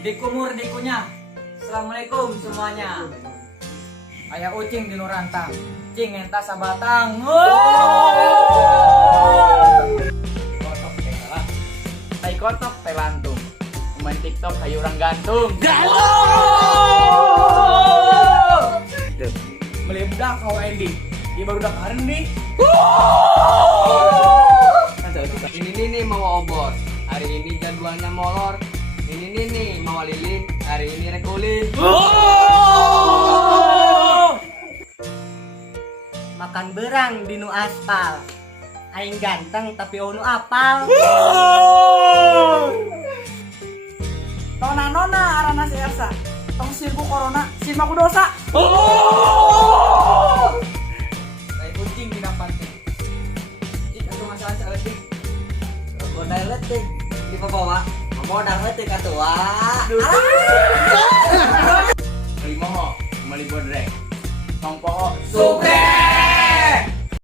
Dikumur dikunya. Assalamualaikum semuanya. Ayah ucing di Nurantang. Cing entas sabatang. Kotok teh salah. Tai kotok teh lantung. Main TikTok kayu orang gantung. Meledak kau ending. Dia baru udah karen nih. Ini nih mau obor. Hari ini jadwalnya molor. Ini nih mau lilin. Hari ini rekulin. Makan berang di nu aspal. Aing ganteng tapi nu apal. Nona arana si Elsa. Tong sirku corona, sirmaku dosa. Tai kucing di dampati. Cik atuh masalah saeutik. Modal letik di bawah. Modal letik atuh. Beli moho, beli bodrek. Tong poho. Sukses.